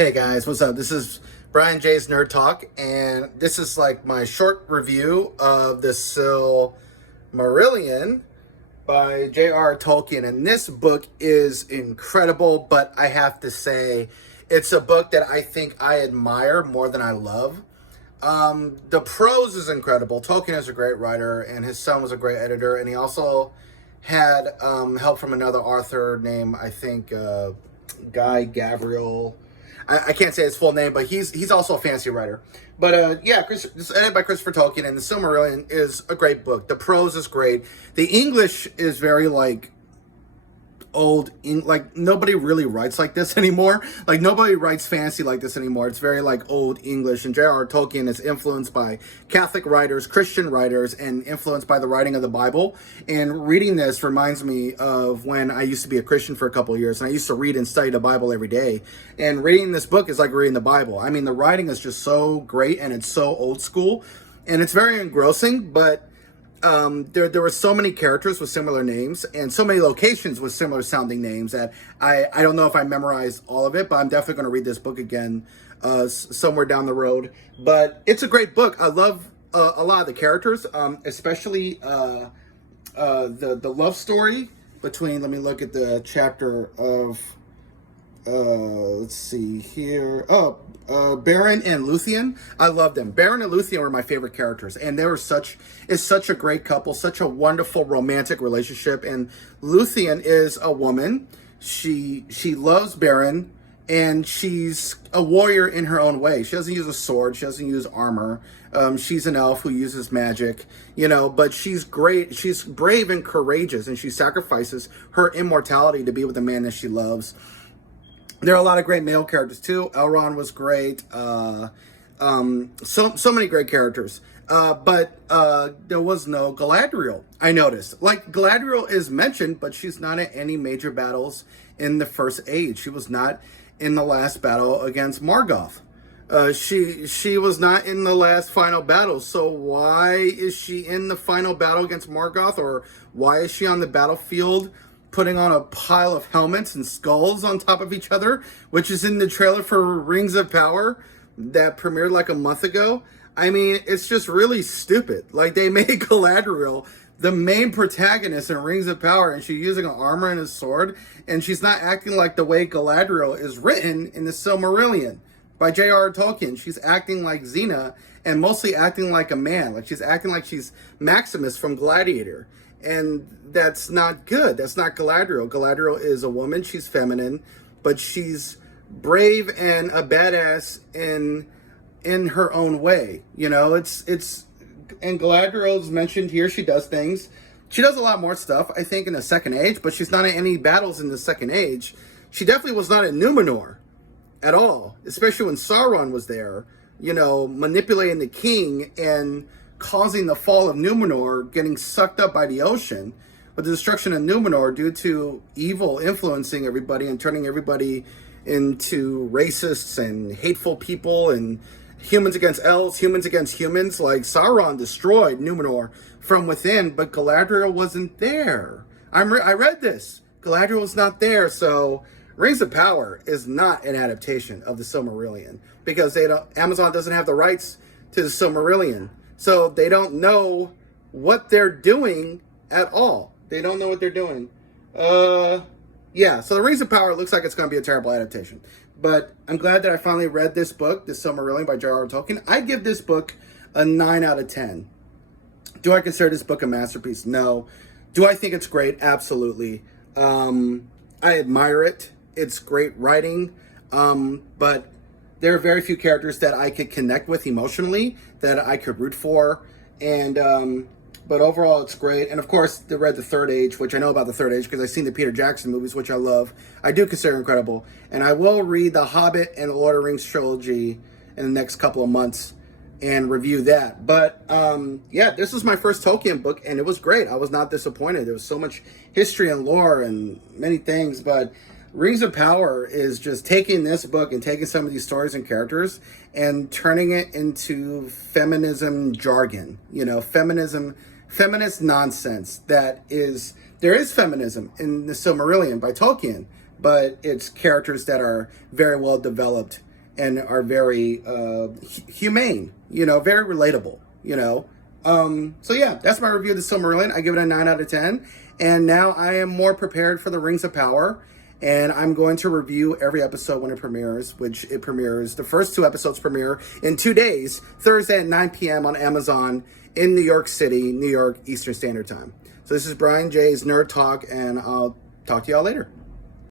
Hey guys, what's up? This is Brian J's Nerd Talk, and this is like my short review of the Silmarillion by J.R.R. Tolkien. And this book is incredible, but I have to say, it's a book that I think I admire more than I love. The prose is incredible. Tolkien is a great writer, and his son was a great editor, and he also had help from another author named, I think, Guy Gabriel. I can't say his full name, but he's also a fantasy writer. But yeah, it's edited by Christopher Tolkien, and the Silmarillion is a great book. The prose is great. The English is very like old, like nobody really writes like this anymore. Like nobody writes fantasy like this anymore. It's very like old English, and J.R.R. Tolkien is influenced by Catholic writers, Christian writers, and influenced by the writing of the Bible. And reading this reminds me of when I used to be a Christian for a couple of years, and I used to read and study the Bible every day. And reading this book is like reading the Bible. I mean, the writing is just so great, and it's so old school, and it's very engrossing, but there were so many characters with similar names and so many locations with similar sounding names that I don't know if I memorized all of it, but I'm definitely going to read this book again somewhere down the road. But it's a great book. I love a lot of the characters, especially the love story between, let me look at the chapter of, let's see here. Beren and Luthien. I love them. Beren and Luthien were my favorite characters, and they were such a great couple, such a wonderful romantic relationship. And Luthien is a woman. She loves Beren, and she's a warrior in her own way. She doesn't use a sword. She doesn't use armor. She's an elf who uses magic, but she's great. She's brave and courageous, and she sacrifices her immortality to be with the man that she loves. There are a lot of great male characters too. Elrond was great. So many great characters. But there was no Galadriel, I noticed. Like, Galadriel is mentioned, but she's not at any major battles in the First Age. She was not in the last battle against Morgoth. She was not in the last final battle. So why is she in the final battle against Morgoth? Or why is she on the battlefield putting on a pile of helmets and skulls on top of each other, which is in the trailer for Rings of Power that premiered like a month ago? I mean, it's just really stupid. Like, they made Galadriel the main protagonist in Rings of Power, and she's using an armor and a sword, and she's not acting like the way Galadriel is written in the Silmarillion by J.R.R. Tolkien. She's acting like Xena, and mostly acting like a man. Like, she's acting like she's Maximus from Gladiator. And that's not good. That's not Galadriel. Galadriel is a woman. She's feminine, but she's brave and a badass in her own way. It's and Galadriel's mentioned here. She does things. She does a lot more stuff, I think, in the Second Age, but she's not in any battles in the Second Age. She definitely was not in Numenor at all, especially when Sauron was there, manipulating the king and causing the fall of Numenor, getting sucked up by the ocean, with the destruction of Numenor due to evil influencing everybody and turning everybody into racists and hateful people, and humans against elves, humans against humans. Like, Sauron destroyed Numenor from within, but Galadriel wasn't there. I read this. Galadriel was not there, so Rings of Power is not an adaptation of the Silmarillion, because Amazon doesn't have the rights to the Silmarillion. So they don't know what they're doing at all. They don't know what they're doing. Yeah, so the Rings of Power looks like it's going to be a terrible adaptation. But I'm glad that I finally read this book, The Silmarillion by J.R.R. Tolkien. I give this book a 9 out of 10. Do I consider this book a masterpiece? No. Do I think it's great? Absolutely. I admire it. It's great writing. But there are very few characters that I could connect with emotionally, that I could root for, and but overall it's great. And of course, they read The Third Age, which I know about The Third Age because I've seen the Peter Jackson movies, which I love. I do consider incredible, and I will read The Hobbit and the Lord of the Rings trilogy in the next couple of months and review that. But yeah, this was my first Tolkien book, and it was great. I was not disappointed. There was so much history and lore and many things, but Rings of Power is just taking this book and taking some of these stories and characters and turning it into feminism jargon, feminist nonsense. There is feminism in the Silmarillion by Tolkien, but it's characters that are very well developed and are very humane, you know, very relatable, you know. So yeah, that's my review of the Silmarillion. I give it a 9 out of 10. And now I am more prepared for the Rings of Power. And I'm going to review every episode when it premieres, which it premieres. The first 2 episodes premiere in 2 days, Thursday at 9 p.m. on Amazon in New York City, New York Eastern Standard Time. So this is Brian J's Nerd Talk, and I'll talk to y'all later.